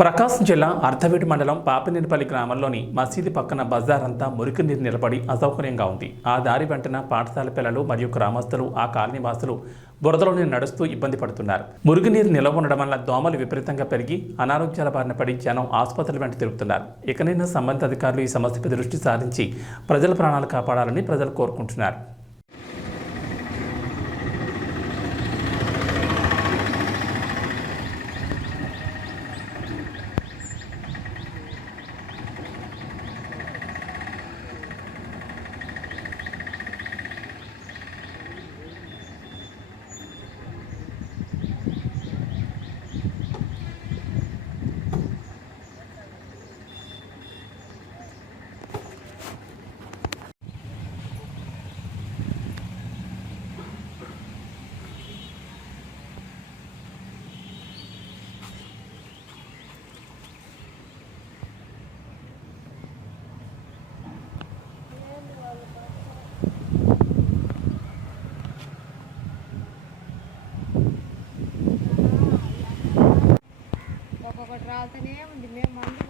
ప్రకాశం జిల్లా అర్ధవీటి మండలం పాపినేనిపల్లి గ్రామంలోని మసీదు పక్కన బజార్ అంతా మురికి నీరు నిలబడి అసౌకర్యంగా ఉంది. ఆ దారి వెంటన పాఠశాల పిల్లలు మరియు గ్రామస్తులు ఆ కాలనీ వాసులు బురదలోనే నడుస్తూ ఇబ్బంది పడుతున్నారు. మురుగునీరు నిల్వ ఉండడం వల్ల దోమలు విపరీతంగా పెరిగి అనారోగ్యాల బారిన పడి జనం ఆసుపత్రుల వెంట తిరుగుతున్నారు. ఇకనైనా సంబంధిత అధికారులు ఈ సమస్యపై దృష్టి సారించి ప్రజల ప్రాణాలు కాపాడాలని ప్రజలు కోరుకుంటున్నారు. రాతనే ఉంది మేము మందు